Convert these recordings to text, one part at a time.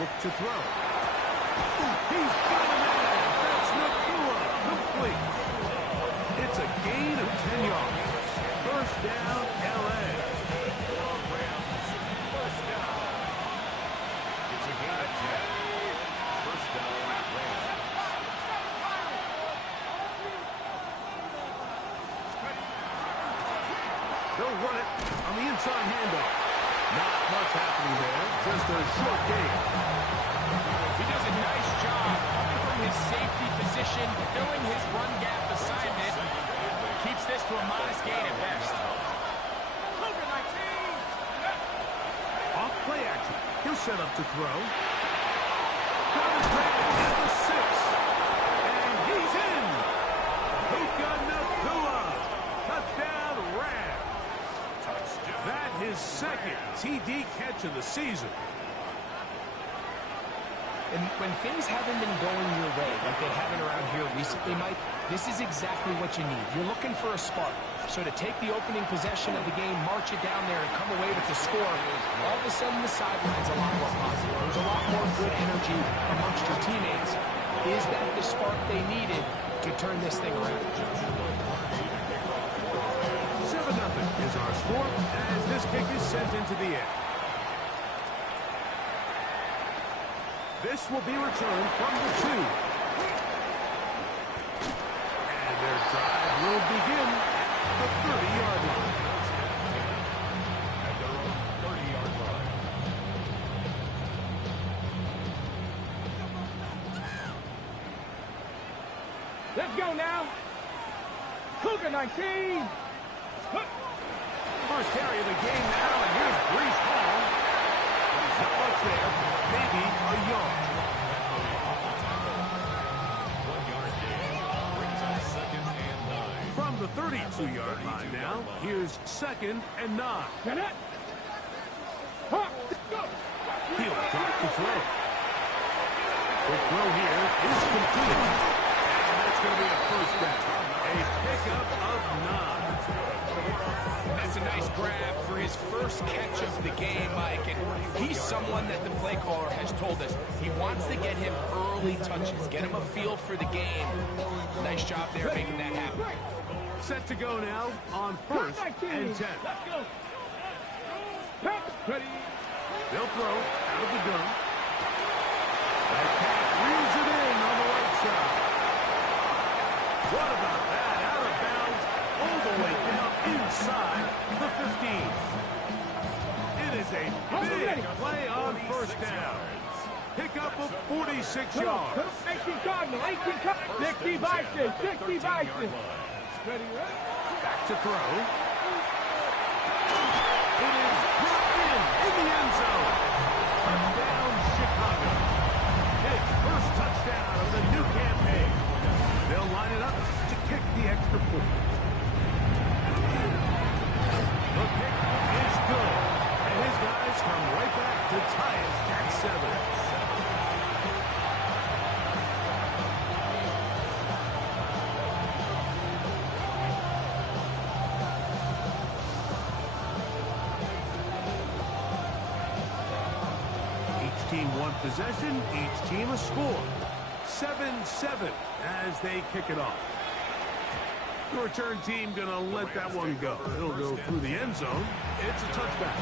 Look to throw. He's got it in. That's Nakua. Complete. It's a gain of 10 yards. First down, L.A. First down. It's a gain of 10. First down, Rams. They'll run it on the inside handoff. Not much happening there. Just a short gain. He does a nice job coming from his safety position, filling his run gap assignment. Keeps this to a modest gain at best. Off play action. He'll set up to throw. Got his man at the 6. And he's in. Puka Nakua. Touchdown, Rams. That his second TD catch of the season. And when things haven't been going your way, like they haven't around here recently, Mike, this is exactly what you need. You're looking for a spark. So to take the opening possession of the game, march it down there, and come away with the score, all of a sudden the sideline's a lot more positive. There's a lot more good energy amongst your teammates. Is that the spark they needed to turn this thing around? 7-0 is our score as this kick is sent into the air. This will be returned from the 2. And their drive will begin at the 30-yard line. At their own 30-yard line. Let's go now. Cougar 19. First carry of the game now, and here's Breece Hall. He's not much there, maybe a yard. 1 yard gain brings us 2nd and 9. From the 32-yard line now, here's 2nd and 9. He'll drop to throw. The throw here is complete. And that's going to be a first down. A pickup of 9. That's a nice grab for his first catch of the game, Mike. And he's someone that the play caller has told us he wants to get him early touches, get him a feel for the game. Nice job there making that happen. Set to go now on 1st and 10. They'll throw out of the gun. That pass reels it in on the right side. What about that? Out of bounds, all the way down inside the 15. It is a big play on first down. Pickup of 46 yards. 18 Cardinal, 18 Cardinal. 60 Bison, 60 Bison. Back to throw. It is brought in the end zone. Touchdown, Chicago. His first touchdown of the new campaign. They'll line it up to kick the extra point. The kick is good. And his guys come right back to tie it at 7. Team one possession, each team a score. 7-7 as they kick it off. The return team gonna let that one go. It'll go through the end zone. It's a touchback.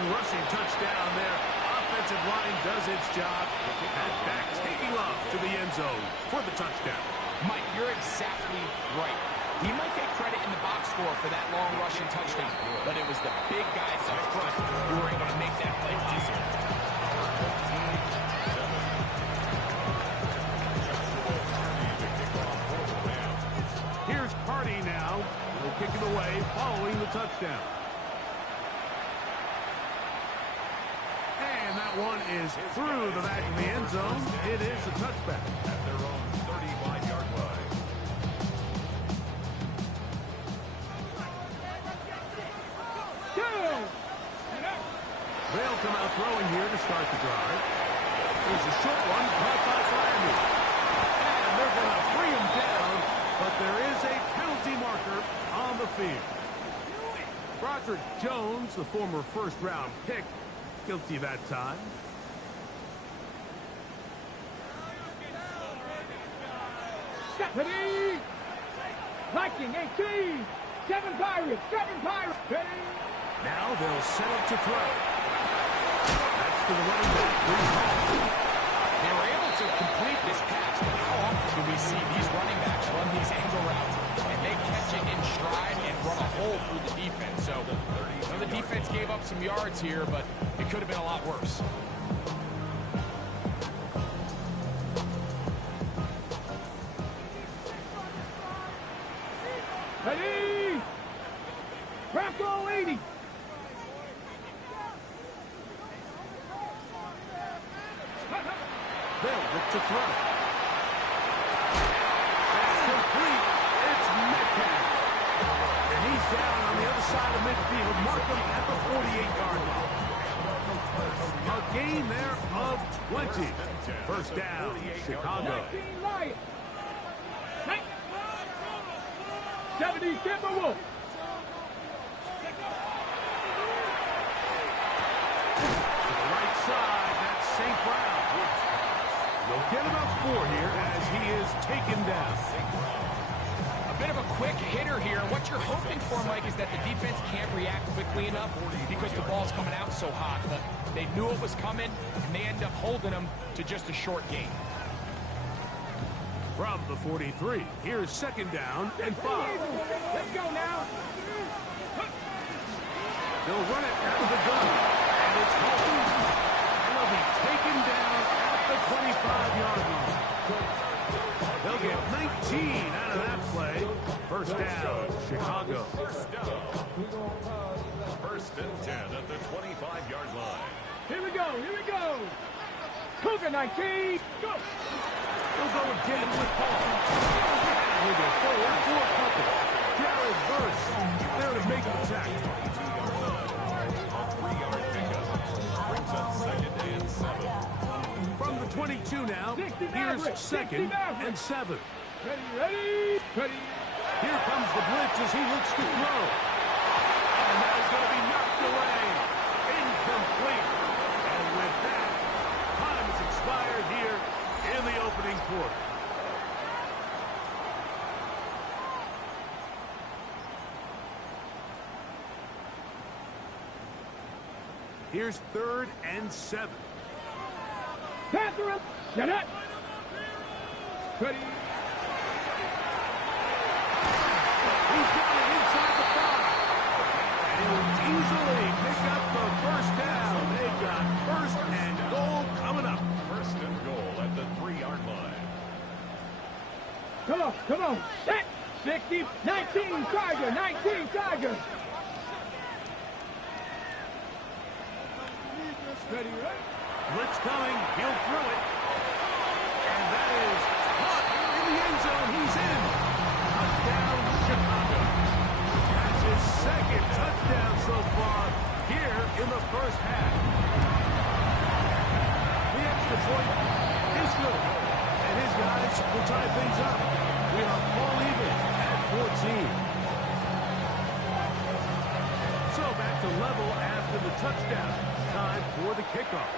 Rushing touchdown there. Offensive line does its job. And back taking off to the end zone for the touchdown. Mike, you're exactly right. He might get credit in the box score for that long rushing touchdown, but it was the big guys up front who were able to make that play possible. Here's Cardi now. He'll kick it away following the touchdown. And that one is through the back of the end zone. It is a touchback. At their own 35-yard line. They'll come out throwing here to start the drive. There's a short one caught by Miami. And they're going to bring him down, but there is a penalty marker on the field. Broderick Jones, the former first-round pick, guilty that time. Stephanie! Viking 18! 7 Pirates! 7 Pirates! Ready? Now they'll set up to throw. That's to the running back, Brees Hall. They were able to complete this pass, but how often do we see these running backs run these angle routes and they catch it in stride and run a hole through the defense? So the defense gave up some yards here, but it could have been a lot worse. Ready? Bronco 80! They'll look to throw. That's complete. It's Metcalf. And he's down on the other side of midfield. Mark him at the 48-yard line. A gain there of 20. First down, Chicago. 19 Lions! 70 Timberwolves! To the right side, that's St. Brown. They'll get him up 4 here as he is taken down. A bit of a quick hitter here. What you're hoping for, Mike, is that the defense can't react quickly enough because the ball's coming out so hot. But they knew it was coming, and they end up holding them to just a short gain. From the 43, here's second down and 5. Let's go now! They'll run it out of the gun, and it's home. And they'll be taken down at the 25-yard line. They'll get 19 out of that play. First down, Chicago. First and 10 at the 25-yard line. Here we go! Here we go! Cougar 19! Go! They'll go again with Paul. We'll go forward for a couple. Jared Verse there to make the tackle. A 3-yard pickup. Brings up second and 7. From the 22 now, here's second and 7. Ready, ready, ready! Here comes the blitz as he looks to throw. And that is going to be knocked away. Incomplete. And with that, time has expired here in the opening quarter. Here's third and 7. Panther, get it! Ready? He's got it inside the 5. And he'll easily pick up the first down. They've got first and goal coming up. First and goal at the 3-yard line. Come on, come on! Set! 60, 19 Tiger, 19 Tiger! Ready, ready? Blitz coming. He'll throw it. And that is caught in the end zone. He's in. Touchdown, Chicago. That's his second touchdown so far here in the first half. The extra point is good. And his guys will tie things up. We are all even at 14. So back to level after the touchdown. Time for the kickoff.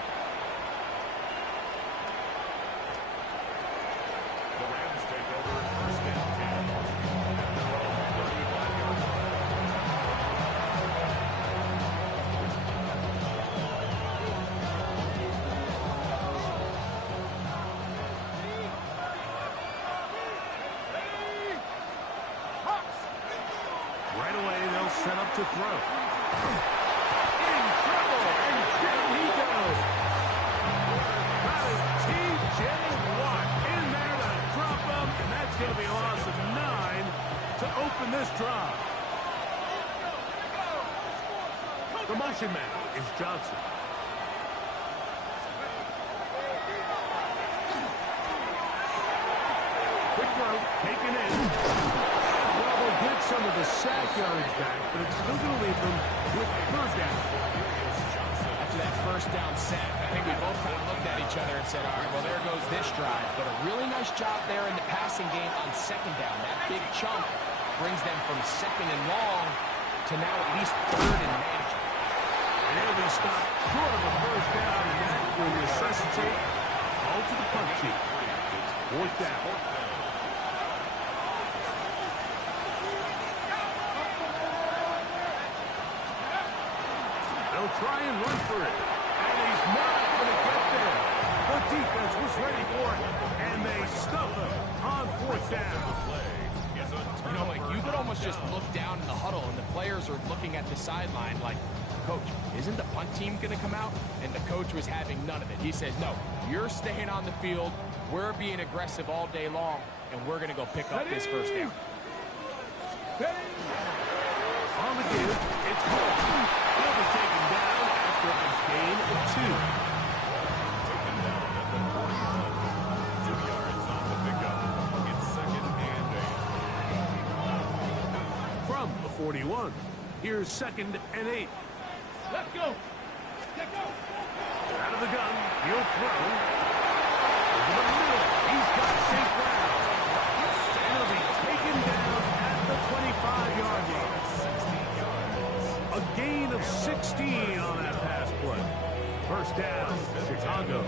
The Rams take over at first and 10. At their own 35-yard line. Right away, they'll set up to throw. In trouble, and down he goes. That is T.J. Watt in there to drop him, and that's going to be a loss of 9 to open this drive. The motion man is Johnson. Quick throw, taken in. Well, they'll get some of the sack yards back, but it's still going to leave them with third down. After that first down sack, I think we both kind of looked at each other and said, all right, well, there goes this drive. But a really nice job there in the passing game on second down. That big chunk brings them from second and long to now at least third and manageable. And they'll be stopped short of a first down, and that will necessitate all to the punt team. Fourth down. They'll try and run for it. And he's not going to get there. The defense was ready for it, and they stuff him on fourth down. You know, like, you could almost just look down in the huddle, and the players are looking at the sideline like, Coach, isn't the punt team going to come out? And the coach was having none of it. He says, no, you're staying on the field. We're being aggressive all day long, and we're going to go pick up this first down. On the give, it's Holt. He'll be taken down after a gain of 2. Taken down at the 41. 2 yards on the pickup. It's second and 8. From the 41, here's second and 8. Let's go. Let's go. Out of the gun, he'll throw. Over the middle, he's got St. Brown. And he'll be taken down at the 25-yard line. A gain of 16 on that pass play. First down, Chicago.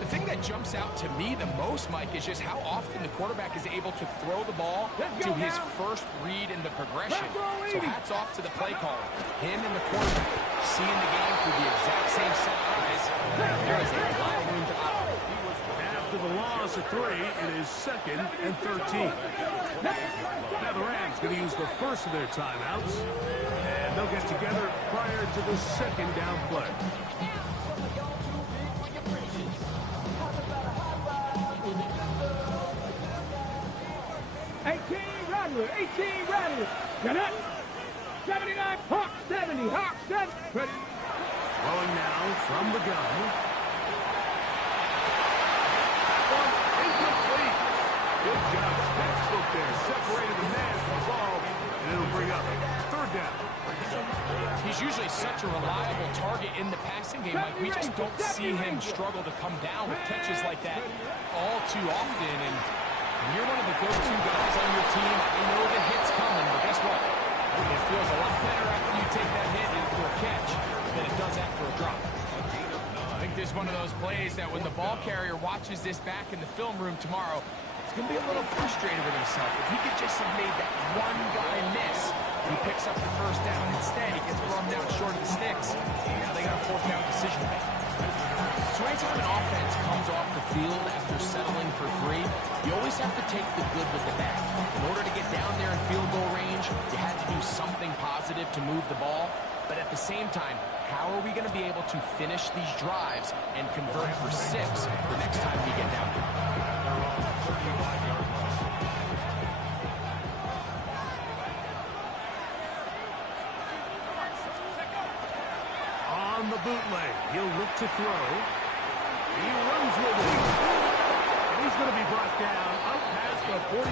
The thing that jumps out to me the most, Mike, is just how often the quarterback is able to throw the ball to his first read in the progression. So hats off to the play caller. Him and the quarterback seeing the game through the exact same set of eyes. There is a lot of room to operate. After the loss of 3, it is second and 13. Now the Rams going to use the first of their timeouts, and they'll get together prior to the second down play. Rattler, 18 Rattler. Got it. 79, Hawk 70, Hawk 70. Ready. Throwing now from the gun. That one incomplete. Good job. Textbook there. Separated the man from the ball, and it'll bring up third down. He's usually such a reliable target in the passing game. Like, we just don't see him struggle to come down with catches like that all too often. And you're one of the go-to guys on your team. I know the hit's coming, but guess what? It feels a lot better after you take that hit after a catch than it does after a drop. I think this is one of those plays that when the ball carrier watches this back in the film room tomorrow, he's going to be a little frustrated with himself. If he could just have made that one guy miss, he picks up the first down. Instead, he gets run down short of the sticks. Now they got a fourth down decision to make. So anytime an offense comes off the field after settling for 3, you always have to take the good with the bad. In order to get down there in field goal range, you had to do something positive to move the ball. But at the same time, how are we going to be able to finish these drives and convert for 6 the next time we get down there? On the bootleg, he'll look to throw. He runs with it. He's going to be brought down up past the 45.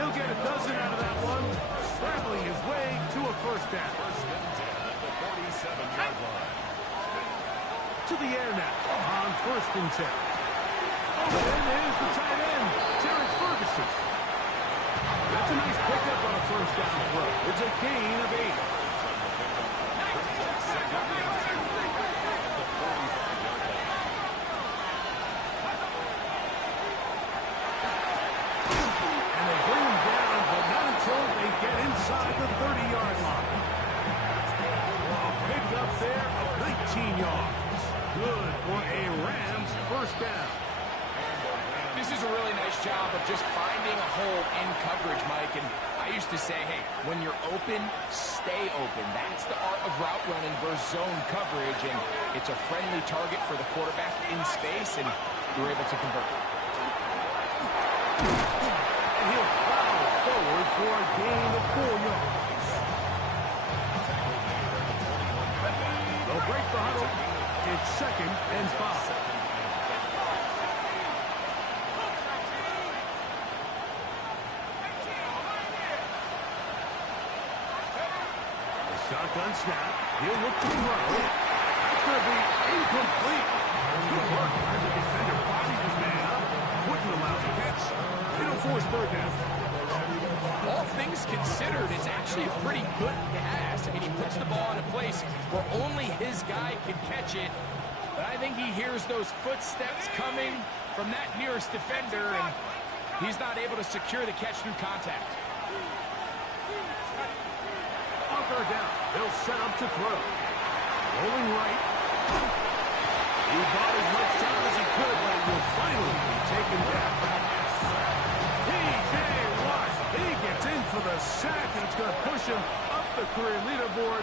He'll get a dozen out of that one, scrambling his way to a first down. First and 10 at the 47-yard line. To the air now on first and 10. Oh, and there's the tight end, Terrence Ferguson. That's a nice pickup on a first down throw. It's a gain of 8. Inside the 30-yard line. A pickup there of 19 yards. Good for a Rams first down. This is a really nice job of just finding a hole in coverage, Mike. And I used to say, hey, when you're open, stay open. That's the art of route running versus zone coverage. And it's a friendly target for the quarterback in space, and you're able to convert. And he'll plow forward for a gain of 4 yards. break the huddle. It's 2nd and 5. The shotgun snap. He'll look to throw. That's going to be incomplete. Good work by the defender. Bodied his man up. Wouldn't allow the catch. It'll force 3rd down. All things considered, it's actually a pretty good pass. I mean, he puts the ball in a place where only his guy can catch it. But I think he hears those footsteps coming from that nearest defender, and he's not able to secure the catch through contact. On 3rd down, they'll set up to throw. Rolling right. He bought as much time as he could, but it will finally be taken down. T.J. Watt, he gets in for the sack, and it's going to push him up the career leaderboard.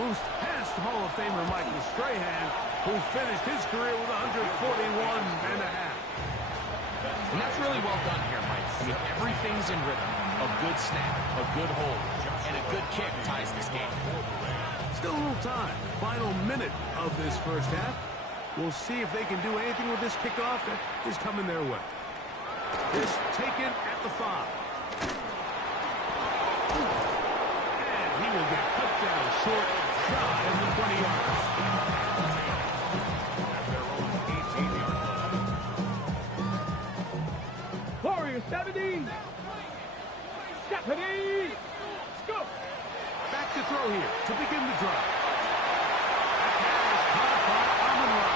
Moves past Hall of Famer Michael Strahan, who finished his career with 141 and a half. And that's really well done here, Mike. I mean, everything's in rhythm. A good snap, a good hold, and a good kick ties this game. Still a little time. Final minute of this first half. We'll see if they can do anything with this kickoff that is coming their way. This taken at the 5. And he will get cut down short, shy of the 20 yards. At their own 18-yard line. Warriors 70. 70. Let's go. Back to throw here to begin the drive. That pass caught by Amon-Ra.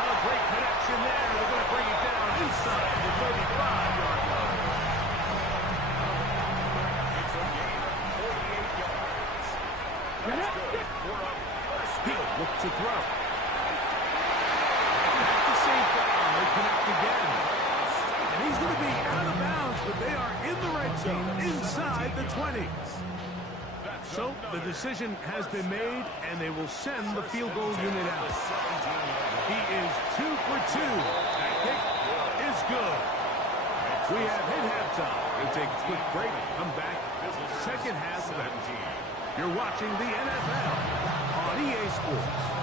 A great connection there. They're going to bring it down inside the 35-yard line. It's a gain of 48 yards. That's good for a first down. He'll look to throw. At the same down, they connect again. And he's going to be out of bounds, but they are in the red zone inside the 20. So the decision has been made, and they will send the field goal unit out. He is 2 for 2. That kick is good. We have hit halftime. We'll take a quick break, come back. Second half of that. You're watching the NFL on EA Sports.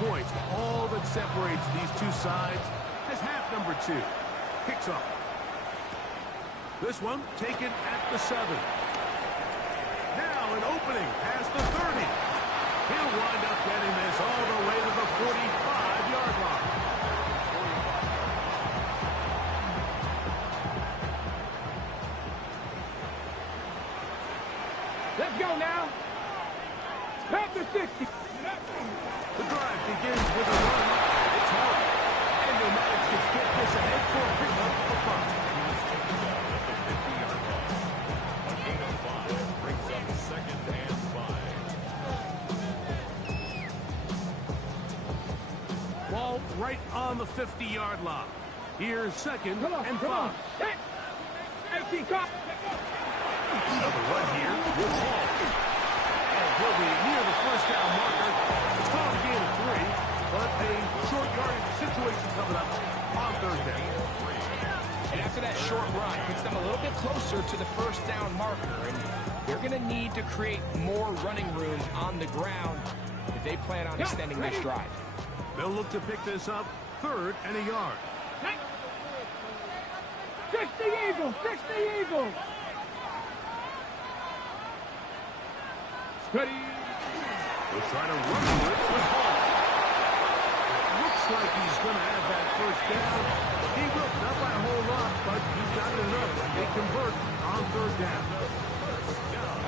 Points, all that separates these two sides, as half number 2 kicks off. This one taken at the 7. Now an opening past the 30. He'll wind up getting this all the way to the 45-yard line. Let's go now. Past the 60. The drive begins with a run. It's hard. And Nomadic can get this ahead for a pickup for 5. At the 50-yard line. A gain of 5 brings up 2nd and 5. Ball right on the 50-yard line. Here's 2nd and 5. 18, cut. Another run here with Hall. And he'll be near the first down marker. It's called a gain of 3, but a short yardage situation coming up on 3rd down. And after that short run, puts them a little bit closer to the first down marker, and they're going to need to create more running room on the ground if they plan on extending this drive. They'll look to pick this up 3rd and a yard. 60 Eagles, 60 Eagles. Ready. We'll try to run with it with Hall. It looks like he's going to have that first down. He will, not by a whole lot, but he's got it enough. They convert on 3rd down.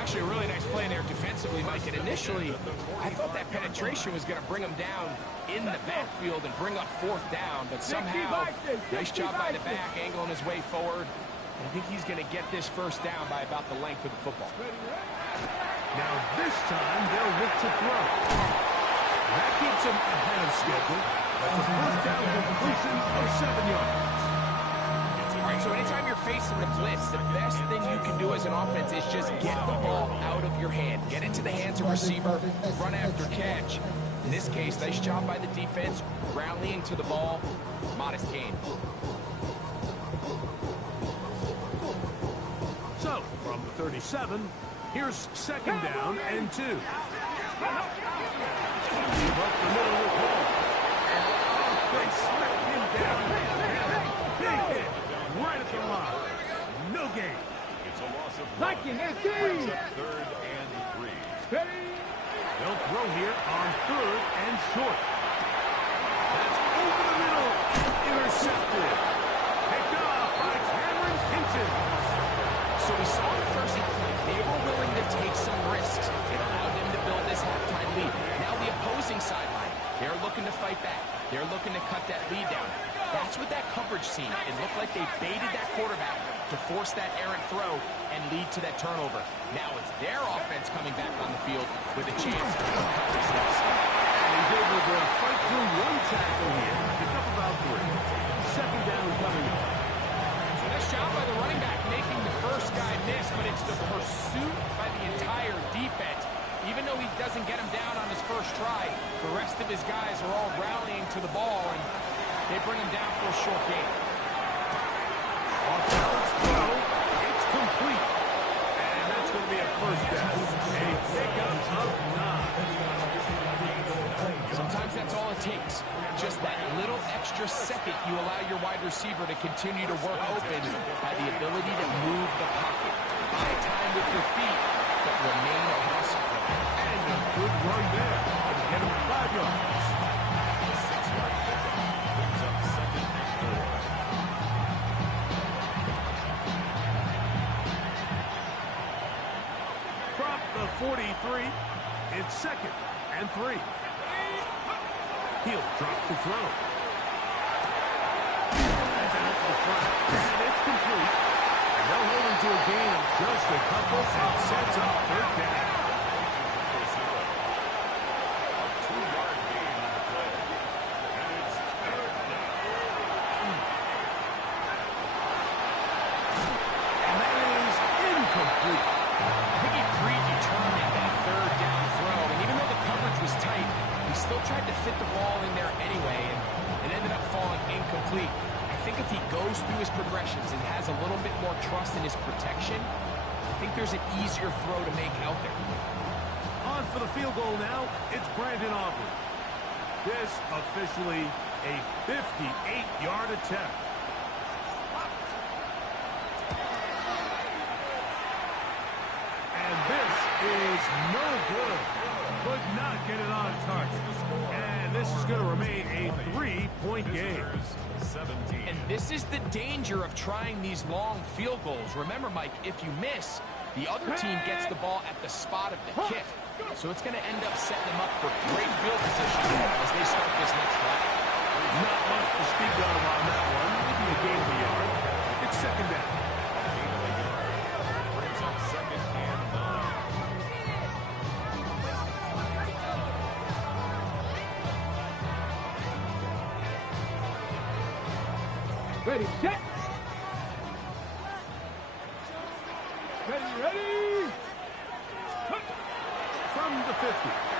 Actually, a really nice play there defensively, Mike. And initially, I thought that penetration was going to bring him down in the backfield and bring up 4th down. But somehow, nice job by the back, angling his way forward. I think he's going to get this first down by about the length of the football. Now this time they'll look to throw. That keeps him ahead of schedule. That's a first down completion of 7 yards. All right, so anytime you're facing the blitz, the best thing you can do as an offense is just get the ball out of your hand. Get into the hands of receiver, run after catch. In this case, nice job by the defense, rallying to the ball, modest gain. So, from the 37, here's second down and 2. Leave up the middle with Hall. They smacked him down. Big hit right at the line. No gain. It's a loss of Like one. it, that's Brings it. up 3rd and 3. Ready? They'll throw here on 3rd and short. That's over the middle. Intercepted. Picked off by Cameron Kinchen. So we saw in the first half, they were willing to take some risks. It allowed them to build this halftime lead. Now the opposing sideline, they're looking to fight back. They're looking to cut that lead down. That's what that coverage scene. It looked like they baited that quarterback to force that errant throw and lead to that turnover. Now it's their offense coming back on the field with a chance to cut this loss. And he's able to fight through one tackle here. Pick up about 3. Second down coming up. So nice job by the running back making the first guy miss, but it's the pursuit by the entire defense. Even though he doesn't get him down on his first try, the rest of his guys are all rallying to the ball, and they bring him down for a short gain. Off balance throw. It's complete. And that's going to be a first down. A pickup of 9. Sometimes that's all it takes. Just that little extra second you allow your wide receiver to continue to work open by the ability to move the pocket. Buy time with your feet, but remain aggressive. And a good run there. Get him 5 yards. The 6-yard pickup brings up 2nd and 4. From the 43, it's 2nd and 3. He'll drop the throw. And down to the front. And it's complete. And they'll hold him to a gain of just a couple and sets up 3rd down. A 2-yard gain on the play. And it's 3rd down. And that is incomplete. I think he predetermined that 3rd down throw, and even though the coverage was tight, he still tried to fit the ball in there anyway, and it ended up falling incomplete. I think if he goes through his progressions and has a little bit more trust in his protection, I think there's an easier throw to make out there. On for the field goal now, it's Brandon Aubrey. This officially a 58-yard attempt. And this is no good. Could not get it on target. And this is going to remain a 3-point game. 17. And this is the danger of trying these long field goals. Remember, Mike, if you miss, the other team gets the ball at the spot of the kick. So it's going to end up setting them up for great field position as they start this next drive. Not much to speak of on that one. Maybe a gain of a yard. It's 2nd down. Brings up 2nd and 9. Ready, set. Ready. From the 50,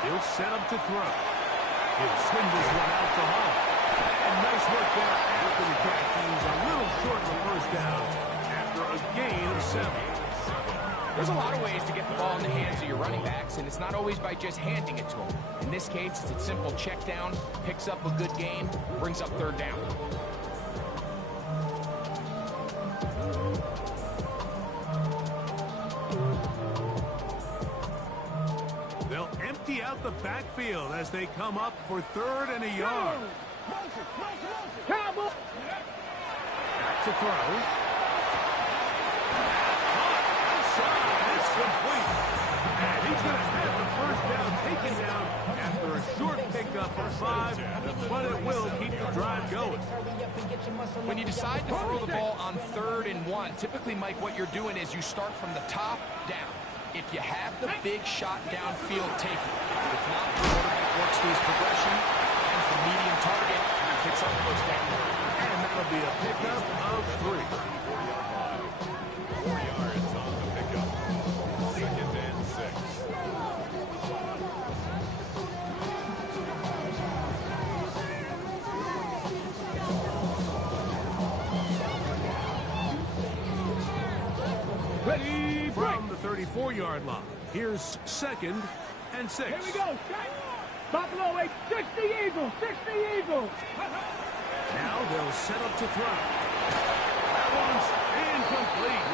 he'll set up to throw. He'll swing this one out to Hall. And nice work there after the catch. He's a little short of the first down after a gain of 7. There's a lot of ways to get the ball in the hands of your running backs, and it's not always by just handing it to them. In this case, it's a simple check down, picks up a good gain, brings up 3rd down. They'll empty out the backfield as they come up for 3rd and a yard. Cowboy. Back to throw. Outside, it's complete. And he's going to have the first down taken down after a short pickup of 5, but it will keep the drive going. When you decide to throw the ball on 3rd and 1, typically, Mike, what you're doing is you start from the top down. If you have the big shot downfield, take it. If not, the quarterback works through his progression, finds the medium target, and picks up 1st down. And that'll That'll be a pickup of 3. 4 yards on the pickup. 2nd and 6. Ready, From the 34-yard line, here's 2nd and 6. Here we go. Buffalo 8, 60 Eagles, 60 Eagles. Now they'll set up to throw. That one's incomplete.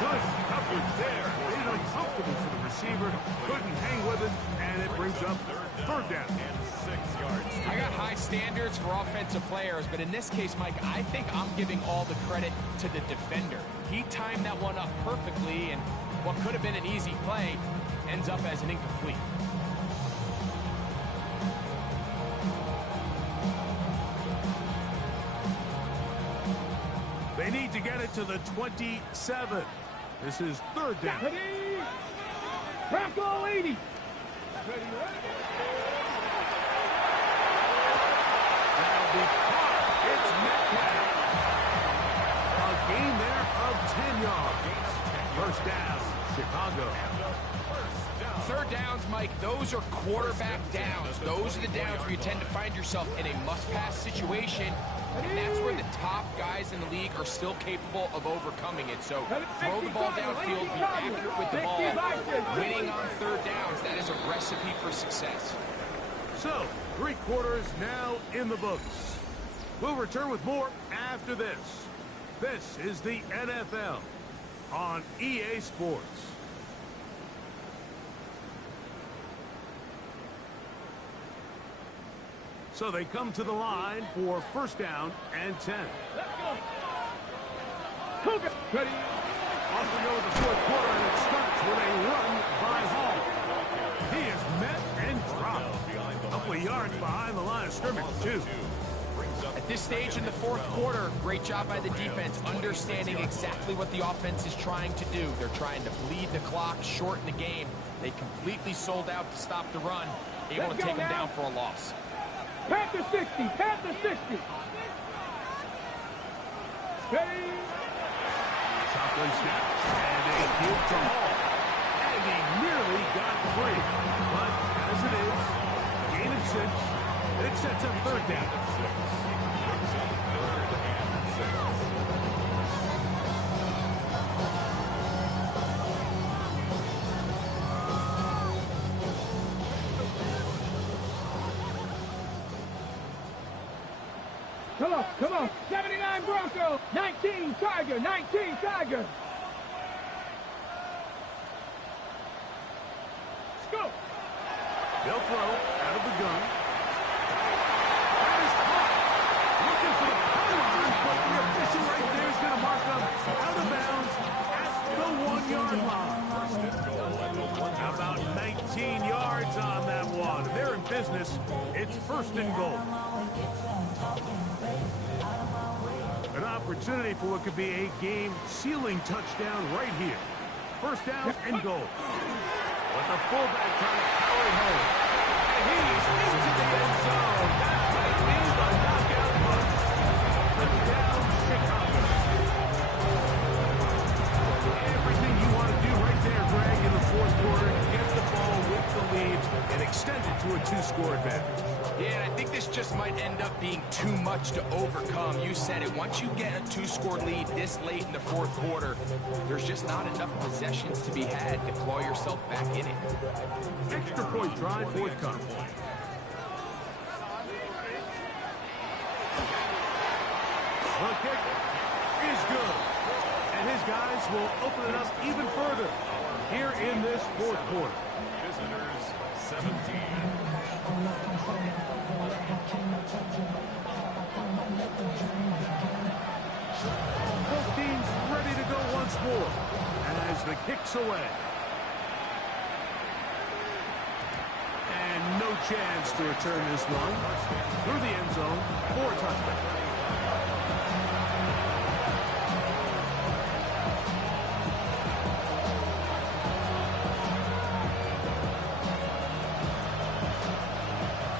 Good coverage there. Made it uncomfortable for the receiver. Couldn't hang with it, and it brings up 3rd down. And 6 yards. I got high standards for offensive players, but in this case, Mike, I think I'm giving all the credit to the defender. He timed that one up perfectly, and what could have been an easy play ends up as an incomplete. They need to get it to the 27. This is 3rd down. Ready, Bronco 80. Ready, That'll be caught. It's Metcalf. A gain there of 10 yards. 1st down, Chicago. 3rd downs, Mike, those are quarterback downs. Those are the downs where you tend to find yourself in a must-pass situation, and that's where the top guys in the league are still capable of overcoming it. So throw the ball downfield, be accurate with the ball. Winning on 3rd downs, that is a recipe for success. So, 3 quarters now in the books. We'll return with more after this. This is the NFL on EA Sports. So they come to the line for 1st down and 10. Let's go. Cougar. Ready. Off we go with the 4th quarter, and it starts with a run by Hall. He is met and dropped. A couple of yards behind the line of scrimmage, too. At this stage in the 4th quarter, great job by the defense, understanding exactly what the offense is trying to do. They're trying to bleed the clock, shorten the game. They completely sold out to stop the run, able to take them down for a loss. Panther 60, Panther 60. Ready. Shotgun snap, and a give to Hall. And he nearly got free. But as it is, gain of 6, it sets up 3rd down. Brings up 3rd and 6. Come on. 79 Bronco, 19 Tiger, 19 Tiger. Let's go. They'll throw out of the gun. That is caught. Looking for the pylon, but the official right there is going to mark them out of bounds at the 1-yard line. How about 19 yards on that one? They're in business. It's 1st and goal. An opportunity for what could be a game-sealing touchdown right here. 1st down and goal. But the fullback trying to power it home. And he's into the end zone. That might be the knockout punch. Touchdown, Chicago. Everything you want to do right there, Greg, in the 4th quarter. Get the ball with the lead and extend it to a 2-score advantage. Yeah, and I think this just might end up being too much to overcome. You said it. Once you get a 2-score lead this late in the 4th quarter, there's just not enough possessions to be had to claw yourself back in it. Extra point drive forthcoming. The kick is good. And his guys will open it up even further here in this 4th quarter. Visitors 17. Both teams ready to go once more as the kick's away. And no chance to return this one through the end zone for a touchdown.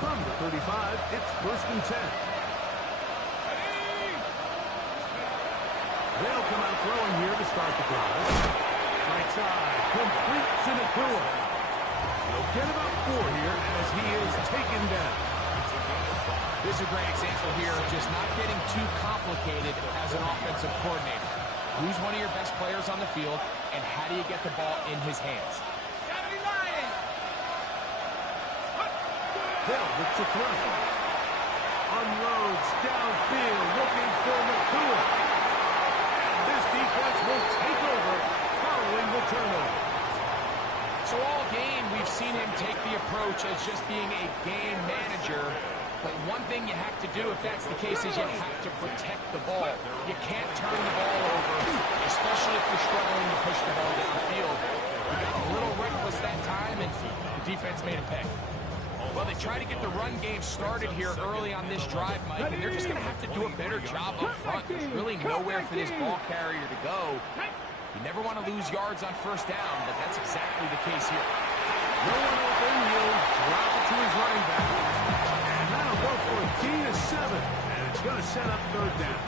From the 35, it's 1st and 10. They'll come out throwing here to start the drive. Right side, completes it to him. He'll get about 4 here as he is taken down. This is a great example here of just not getting too complicated as an offensive coordinator. Who's one of your best players on the field, and how do you get the ball in his hands? Hill with the throw. Unloads downfield, looking for McCool. And this defense will take over following the turnover. So all game, we've seen him take the approach as just being a game manager. But one thing you have to do, if that's the case, is you have to protect the ball. You can't turn the ball over, especially if you're struggling to push the ball down the field. He got a little reckless that time, and the defense made him pay. Well, they try to get the run game started here early on this drive, Mike, and they're just going to have to do a better job up front. There's really nowhere for this ball carrier to go. You never want to lose yards on first down, but that's exactly the case here. No one open, he'll drop it to his running back. And that'll go for a gain of 7, and it's going to set up third down.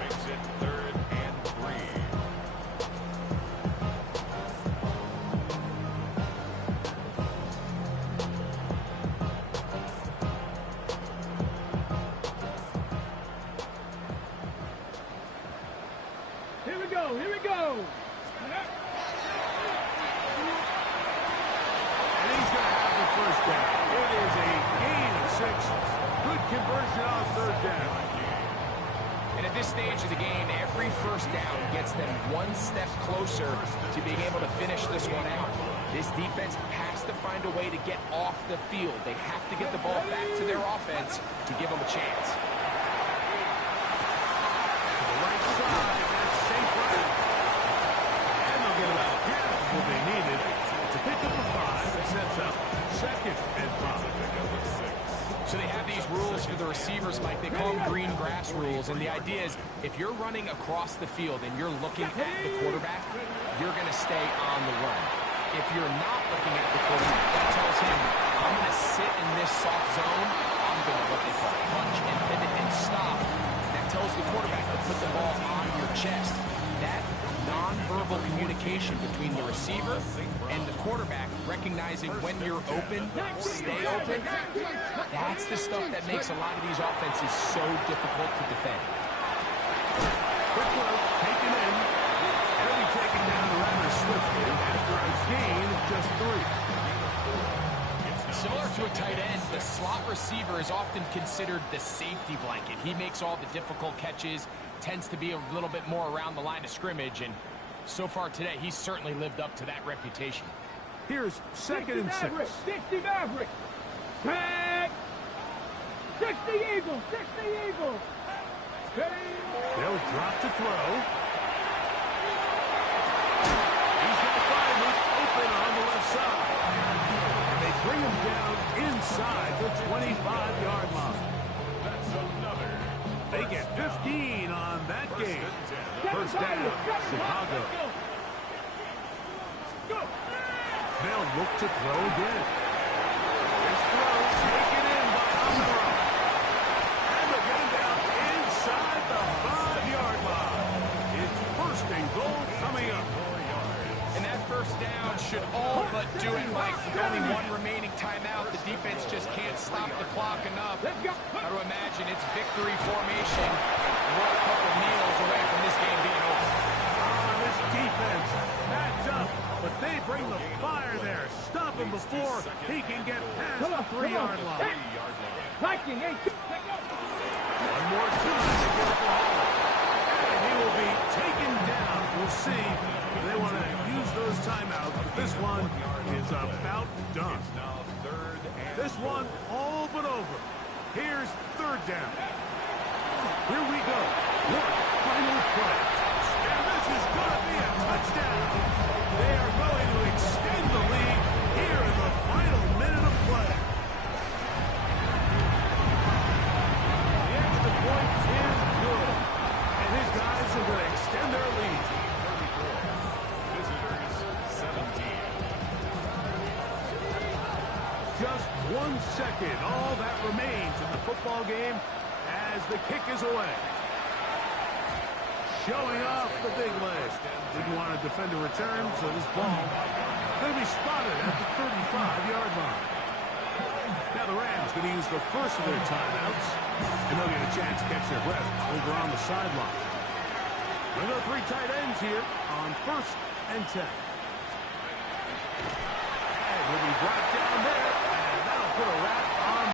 Makes it 3rd and 3. Here we go, here we go. And he's going to have the first down. It is a gain of 6. Good conversion on third down. And at this stage of the game, every first down gets them one step closer to being able to finish this one out. This defense has to find a way to get off the field. They have to get the ball back to their offense to give them a chance. To the right side, that's safe route. And they'll get about half of what they needed to pick up a 5. It sets up 2nd and 5. So they have these rules for the receivers, Mike. They call them green grass rules. And the idea is if you're running across the field and you're looking at the quarterback, you're going to stay on the run. If you're not looking at the quarterback, that tells him, I'm going to sit in this soft zone. I'm going to what they call punch and pivot and stop. That tells the quarterback to put the ball on your chest. That nonverbal communication between the receiver and the quarterback, recognizing when you're open, stay open, that's the stuff that makes a lot of these offenses so difficult to defend. Quick look, taken in. He'll be taken down rather swiftly after a gain of just 3. Similar to a tight end, the slot receiver is often considered the safety blanket. He makes all the difficult catches, tends to be a little bit more around the line of scrimmage, and so far today, he's certainly lived up to that reputation. Here's 2nd and 6. 60 Maverick. Tag. 60 Eagles. 60 Eagles. They'll drop to throw. He's got 5 open on the left side. And they bring him down inside the 25-yard line. That's another. They get 15 on that game. First down, Chicago. They'll look to throw again. This throw taken in by Amaro. And they'll get him down inside the 5-yard line. It's 1st and goal coming up. And that first down should all but do it, Mike. With only one remaining timeout, the defense just can't stop the clock enough. Got to imagine it's victory formation. We're a couple meals away from this game being over. This defense backs up, but they bring the fire there. Stop him before he can get past the 3-yard line. Viking, hey, One more time to get the ball. And he will be taken down. We'll see. They want to use those timeouts, but this one is about done. This one all but over. Here's 3rd down. Here we go. One final play. And this is going to be a touchdown. They are going to extend the lead here in the final minute of play. The extra point is good. And his guys are going to extend their lead. Visitors 17. Just 1 second, all that remains in the football game as the kick is away. showing off the big leg. Didn't want to defend a return, so this ball going to be spotted at the 35-yard line. Now the Rams going to use the first of their timeouts, and they'll get a chance to catch their breath over on the sideline. We'll go 3 tight ends here on 1st and 10. And will be brought down there, and that'll put a wrap